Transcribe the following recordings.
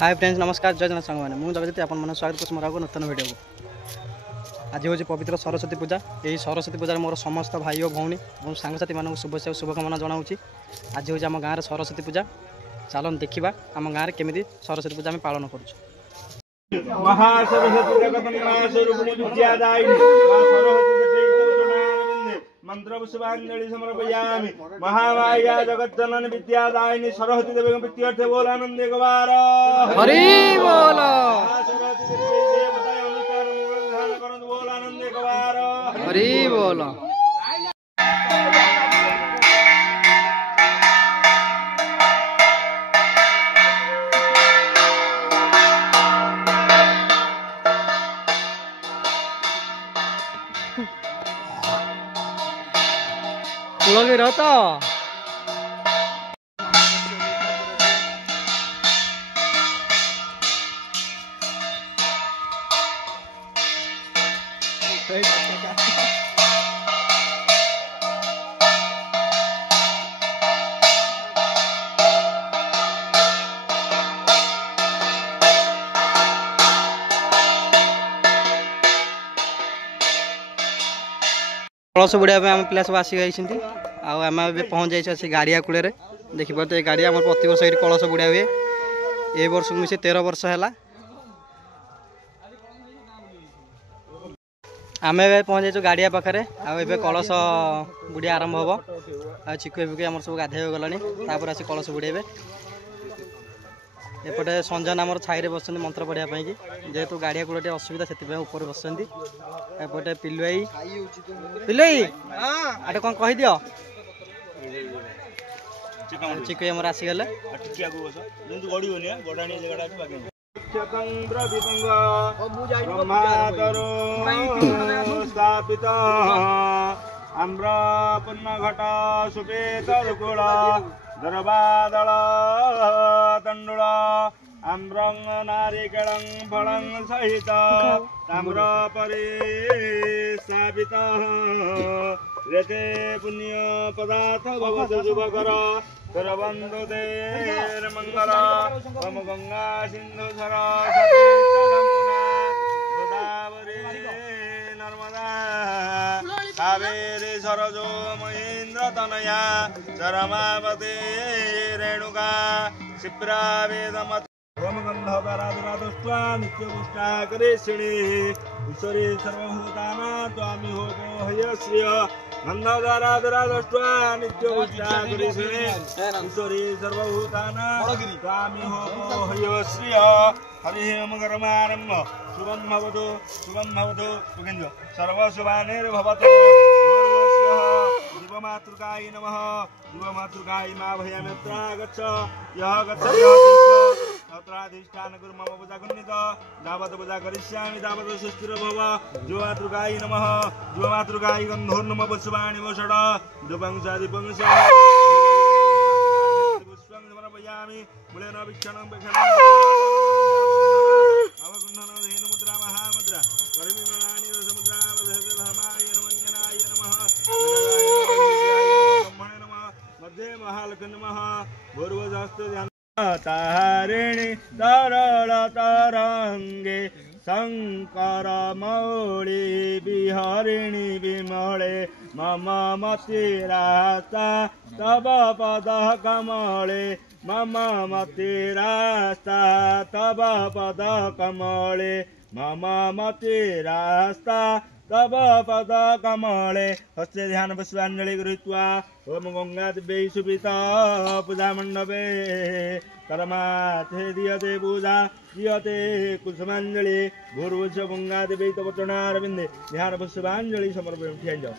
Hi friends नमस्कार जय जगन्नाथ सांग मैंने मुझे जगत आप स्वागत कर मोर नूतन वीडियो को आज हूँ पवित्र सरस्वती पूजा। यही सरस्वती पूजा मोर समस्त भाई और भौणी और सांगसाथी मानक शुभेच्छा शुभकामना जनाऊँ। आज हूँ आम गाँव सरस्वती पूजा। चलन देखा आम गाँव केमी सरस्वती पूजा आम पालन कर मंत्र पुष्पांजलि समर्पयामि। महामाया जगज्जनन विद्यादायिनी सरस्वती देवी प्रीत्यर्थे बोल आनंद एकबार हरि बोल सरस्वती देवी देवता अनुष्ठान ध्यान करन बोल आनंद एकबार हरि बोल। लगे रहता कलश बुढ़ा आम पिला सब आसी गई आम पहुँच जाइए गाड़िया कूल देखिए ये गाड़ी आम प्रत वर्ष ये कलश बुढ़ा हुए ए वर्ष को मिसे 13 वर्ष है। आम ए पहुँच जाइए गाड़िया पाखे आए कलश बुढ़िया आरंभ हम आ चिकु फिकु आम सब गाधे गलापर आस कलश बुड़े एपटे संजन आम छाई बस मंत्र पढ़ाई जेहेतु गाड़िया कूल असुविधा से ऊपर बस एपटे पिलुई पिलुई आटे कौन कहीदि चिकु आम आसीगले स्थापित आम्र पुण्य घट सुपेत रुकुल दरबादल तंडुल आम्रंग नारिकेलं फलं सहित ताम्र परे स्थापित रेते पुण्य पदार्थ भवतु शुभकर सर्वबंधु देर मंगल ओम गंगा सिंधु सरस्वती यमुना गोदावरी नर्मदा कावेरी सरजो महेन्द्र तनया चरमावती रेणुका शिप्रा वेदमत ओम गंधराधुष्टा नित्यपुष्टा करेशिणी ईश्वरी सर्वभूताना त्वामि होमो हयश्रिय गंधराधुष्टा नित्यपुष्टा करेशिणी ईश्वरी सर्वभूताना त्वामि होमो हयश्रिय हरि ओम कर्मारम्भ शुभं भवतु सुगंध सर्वशुभानिर्भवतु जीवमातृकाय नमः जीवमातृकाय मा भयमित्रा गच्छ यः गच्छ तत्राधिष्ठान गुरु मम पूजा गुणित दावत पूजा करिष्यामि दावत सुस्थिर भव जीवमातृकाय नमः जीवमातृकाय गन्धोर्नम पुष्पाणि वषड दुपंस दिपंस पुष्पं समर्पयामि मूलेन वीक्षणं विक्षणं अवगुण्धन धेनु मुद्रा महामुद्रा परिमिलानि रसमुद्रा वधते धर्माय नमः नमः ब्रह्मणे नमः मध्ये महालक्ष्मी नमः भूर्वजस्तु ध्यान तारिणी तरल तरंगे शंकर मौली विहरिणी विमले मम मतिरास्ता तव पद कमले मम मतिरास्ता तव पद कमले मम मतिरास्ता तव पद कमले हस्ते ध्यान पुष्पांजलि गृहीत्वा ओम गंगा दिव्यै सुपिता पूजा मंडपे परमार्थे दीयते पूजा दीयते कुसुमांजलि भूर्भुवस्स गंगा दिव्यै तव चरणारविन्दे ध्यान पुष्पांजलि समर्पयामि। ठिक जाओ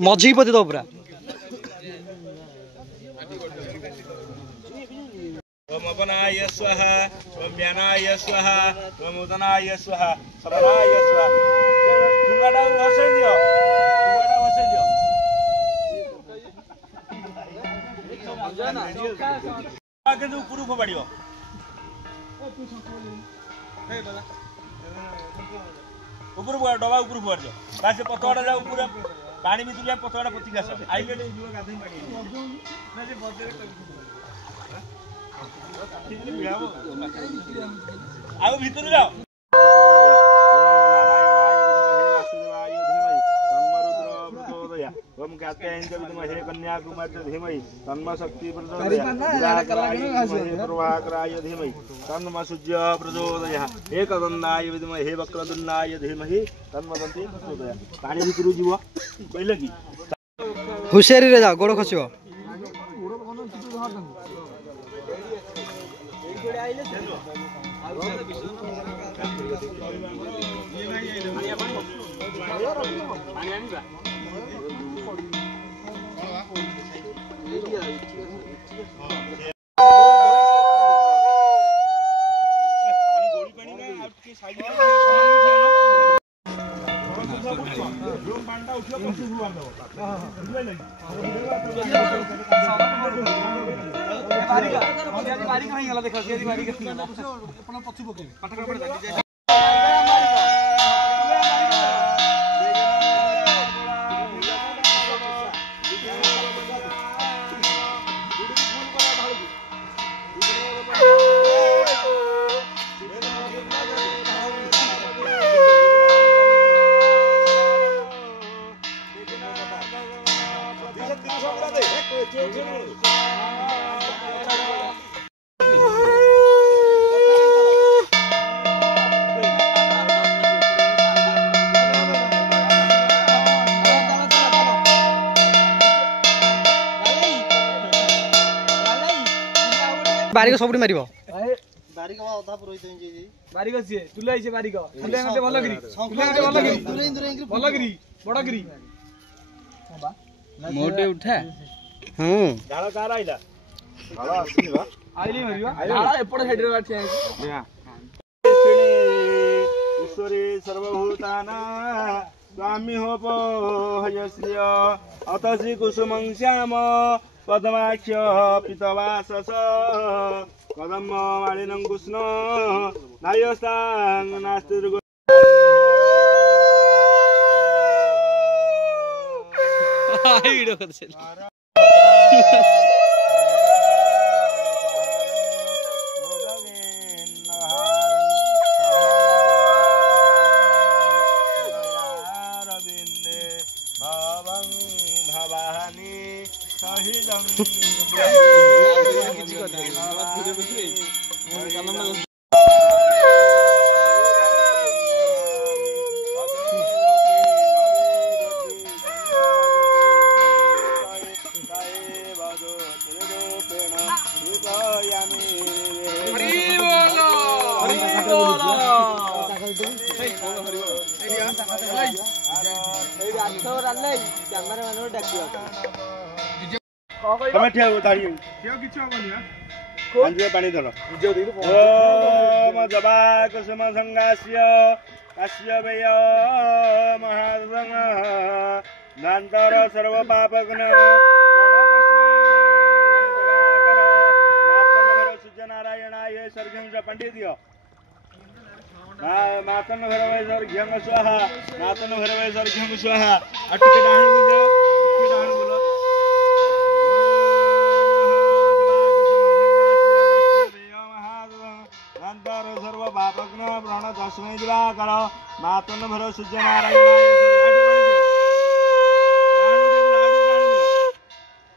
मझी पति दो पूरा ओम अपनाय स्वाहा ओम ज्ञानाय स्वाहा ओम उदनाय स्वाहा सबनाय स्वाहा ठुंगाटा बसै दियो आगे जो ऊपर फोपाड़ियो ऊपर डबा ऊपर फोड़ दियो तासे पतवाड़ा जा ऊपर पानी भी तुलिया पतवाड़ा पति गास आइले नै जुवा गाधै पानी ना जे बदरे आओ भीतर जाओ ओम कात्यायन विद्महे कन्याकुमारी धीमहि तन्म शक्ति प्रचोदयात् प्रभाकराय धीमहि तन्म सूर्य प्रचोदयात् एकदन्ताय विद्महे वक्रतुण्डाय धीमहि तन्म दन्ति प्रचोदयात् पानी भितरु जीव कहले की हुशियारी रे जा गोड़ खसियो बारिक सबुडी मारिबो बारिक अधा पुरोहित जे जे बारिक से तुले आइसे बारिक तुले मते भलगिरी तुले मते भलगिरी भलगिरी बडगिरी मोटे उठा झाळ कार आइला झाळ आसीनी बा आइली मारिबा झाळ एपड हेडरे बाठी आइ ईश्वरी सर्वभूताना स्वामी होपो हयश्रिय अतसि कुसुमं श्याम पद्माक्ष पितवासस कदम मालिनं कृष्ण नायस्तां नास्तिर्गो वीडियो कर से पानी धर ओम जबा कुसुम संगास्य काश्य वेय महासंग नान्तर सर्व पापग्न सूर्य नारायणाय सर्घ्यं च पंडित दियो मातन भरवे सर्घ्यं स्वाहा मातन भरवे सर्घ्यं स्वाहा अटके डाहण बोलो सर्व पापग्न प्राण तस्मै दिवाकर मातन भर सूर्य नारायण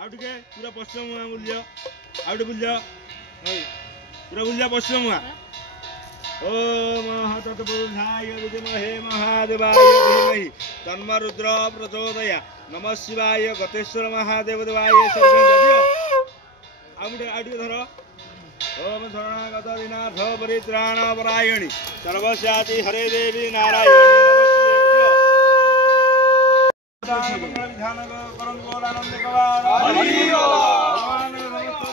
आउटके पूरा पश्चिम मुआ बुल जाओ आउट बुल जाओ पूरा बुल जाओ पश्चिम मुआ ओम तत्पुरुषाय विद्महे महादेवाय धीमहि तन्म रुद्र प्रचोदयात् नमः शिवाय गतेश्वर महादेव देवाय सर्वं दियो आउट धर ओम शरणागत विनाथ परित्राण परायणी सर्वस्याति हरे देवी नारायणी नमस्ते विधान करन बोल आनंद कवार हरि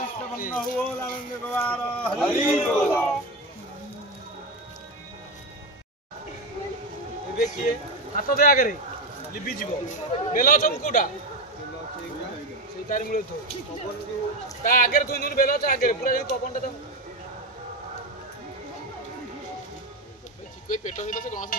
बोल मंगल बोल आनंद कुमार हरि बोल। देखिए हाथ दे आगे लिपि जीव बेल अछन कोटा से तारि मिले तो ता आगे थोइ दिन बेल अछ आगे पूरा जे पवनटा त कोई पेटो हित से कौन से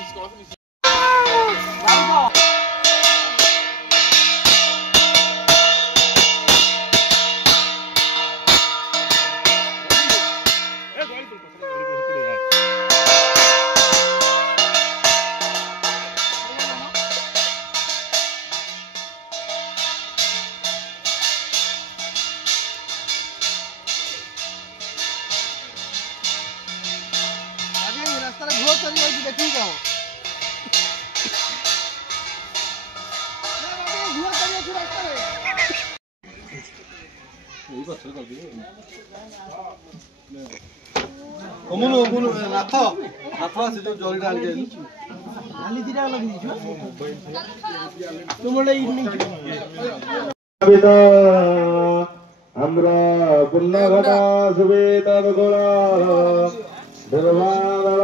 हमरा पुण्य घटा सुवेद गोला दुर्वादल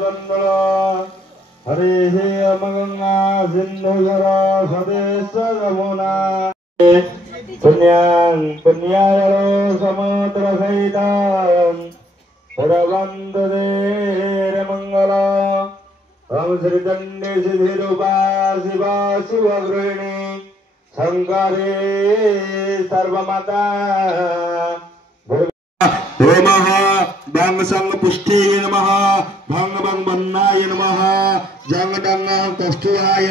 गंधल हरे हे अमगंगा सिंधु जरा सदेश यमुना पुण्यां पुण्यायलो समुद्र सहितं सर्वंतदे मंगल ओम श्री दंडे सिद्धिरूपा शिवा शिवगृहिणी शंकरे सर्वमाता नमः भंग संग पुष्टि नमः भंग भंग बन्नाय नमः जंग डंग कष्टवाय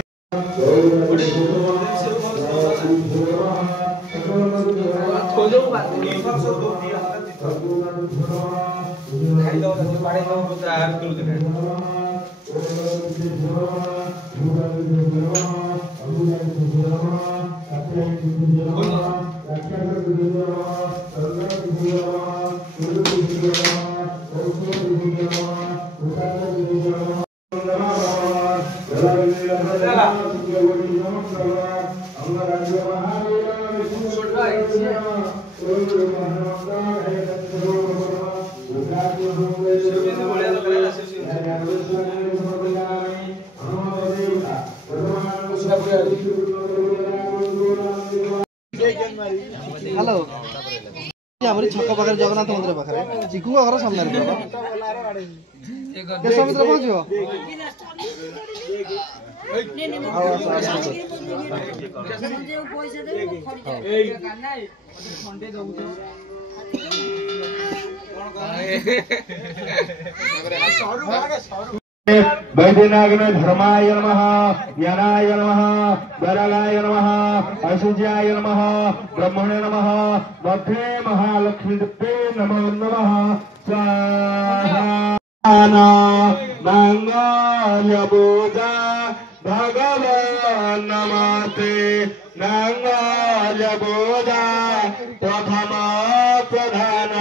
हेलो हमरी छक पाखरे जगन्नाथ मंदिर पाखरे चिकू घर सामने रे देश मित्र पहुंचो वैद्यनागने धर्माय नमः ज्ञानाय नमः वैरागाय नमः ऐश्वर्याय नमः ब्रह्मणे नमः मध्य महालक्ष्मी दिव्ये नमो नमः स्वाहा मंगलपूजा भगवान नमस्ते मंगलपूजा प्रथम प्रधान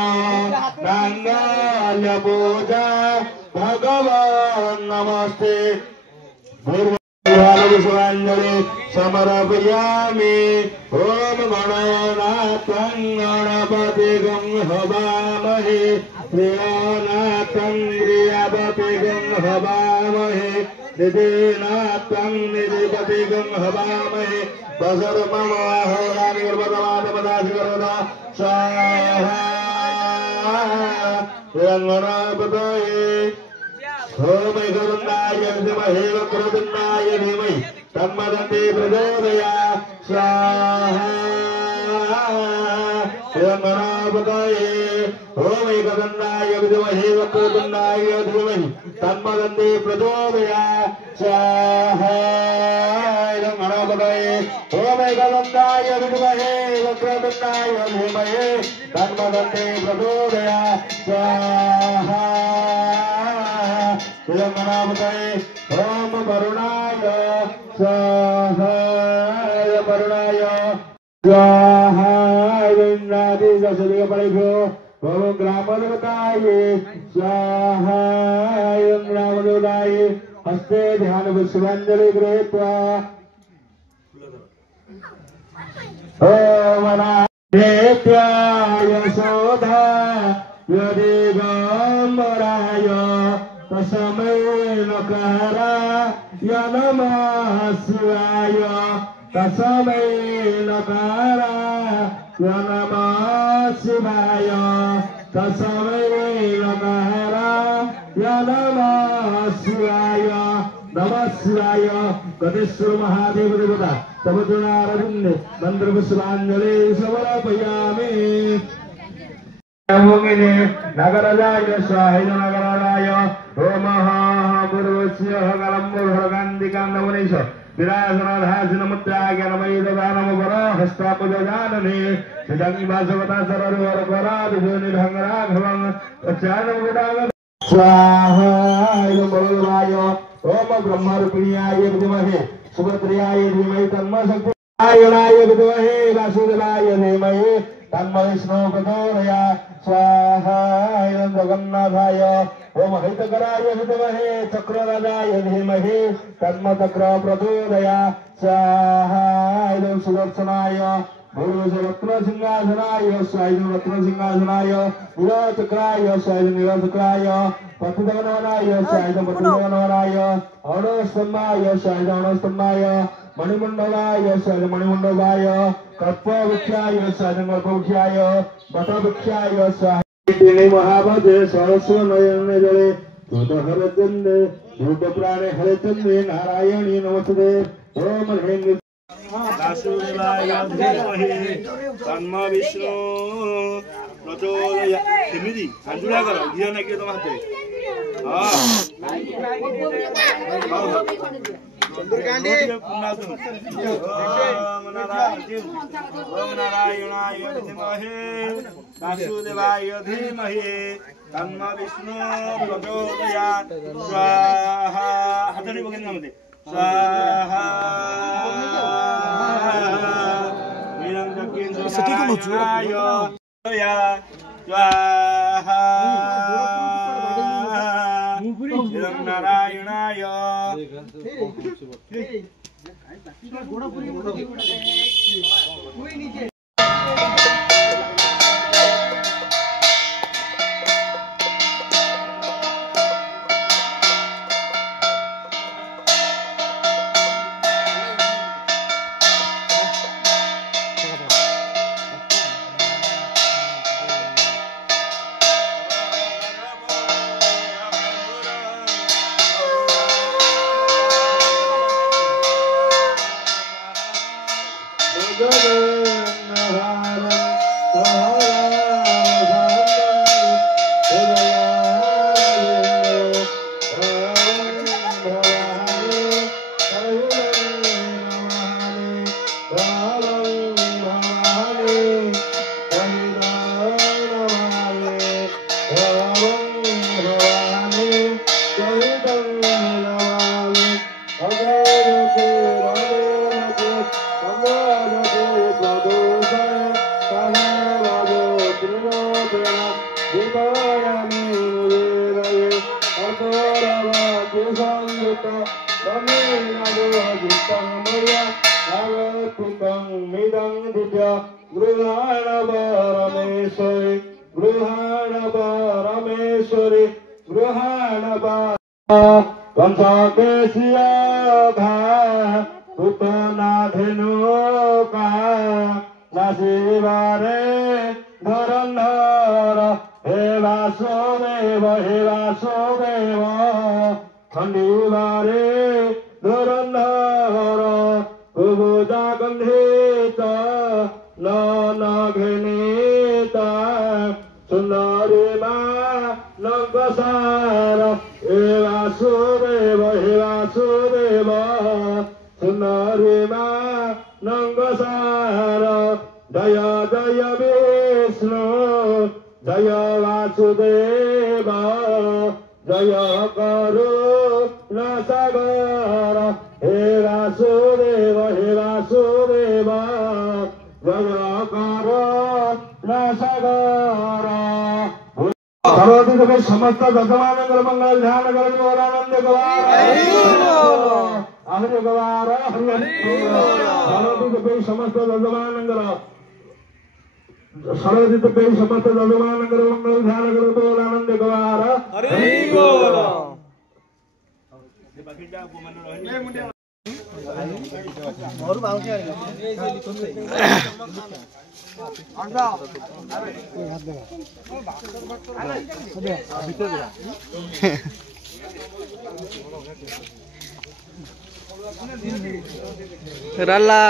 मंगलपूजा भगवान नमस्ते पूर्वांजलि समर्पयामि ओम गणनाथं गणपतिं हवामहे प्रियनाथं प्रियपतिं हवामहे निधिनाथं निधिपतिं हवामहे वसर्मम अहोरानिर्वदमानमदासिकरोदा स्वाहा गणपतये ओम गरुडाय विद्महे वक्रतुण्डाय धीमहि तन्मदन्ते प्रचोदयात् स्वाहा ओम गणपतये ओम गरुडाय विद्महे वक्रतुण्डाय धीमहि तन्मदन्ते प्रचोदयात् स्वाहा ओम गणपतये ओम गरुडाय विद्महे वक्रतुण्डाय धीमहि तन्मदन्ते प्रचोदयात् स्वाहा गणपतये ओम वरुणाय स्वाहाय वरुणाय स्वाहाय इंद्रादि दशदिक पड़ेभ्यो ओम ग्रामदेवताय स्वाहाय ग्रामदेवताय हस्ते ध्यान पुष्पांजलि गृहीत्वा ओम यशोधा यदिगम्बराय तस्मै नकाराय नमः शिवाय तस्मै नकाराय नमः शिवाय तस्मै नकाराय नमः शिवाय नमः शिवाय गणेश्वर महादेव देवता तब गुणारविंद मंत्र पुष्पांजलि समर्पयामि नगराय स्वाहाय नगराय ओम पूर्वस्य गलम्बोर्गन्धिकान्दमुनीश विराजनाधासिन मुद्राज्ञानमयी ददानम वर हस्तापदजानने सिद्धंगिवासवता सररोवर परादिभूनिभङ्गराघवं प्रचारमुदाग स्वाहाय बलराय ओम ब्रह्मरूपिण्याय विद्महे सुभद्राय धीमहि तन्नः शक्तिनाय विद्महे वासुदेवाय धीमहि तन्नः विष्णु प्रचोदयात् स्वाहाय जगन्नाथाय ओम हितकराय विद्महे चक्रराजाय धीमहि तन्नः चक्र प्रचोदयात् स्वाहाय सुदर्शनाय भूषरत्न सिंहासनाय स्वाय रत्न सिंहासनाय नीलचक्राय स्वाय नीलचक्राय पतितवनाय स्वाय पतितवनाय अणस्तंभाय स्वाय अणस्तंभाय मणिमंडलाय स्वाय मणिमंडलाय कल्पवृक्षाय स्वाय कल्पवृक्षाय वटवृक्षाय स्वाय महाभजे सरस्वनयन जले दूतहरचंदे दूतप्राणे हरचंदे नारायणी नमस्ते ओम ह्रीं वासुदेवाय धीमहि तन्नः विष्णु प्रचोदयात् केमिति आंजुला करो घिया ना के तुम हाथे हां चंद्रकांडी ओम नारायणाय धीमहि वासुदेवाय धीमहि तन्नः विष्णु प्रचोदयात् स्वाहा हाथडी बघिन मध्ये स्वाहा नारायणाय गृहाणपरमेश्वरि कंसकेशिया पुतनाधेनुका नाशिवारे धरन्धर हे वासुदेव खंडिवारे धरन्धर कुबुजा गंधित नघनीत सुंदरी मा नगसार हे वासुदेव सुंदरी मा नगसार जय जय विष्णु जय वासुदेव जय करुणा सागर हे वासुदेव जय करुणा सागर सर्वोदि समस्त भगवान मंगल ध्यान कर आनंद गवार हरि गवार सर्वोदि समस्त भगवान षडजित पे समस्त जजमान करो मंगल ध्यान करो तो आनंद गवार हरि बोल रल्ला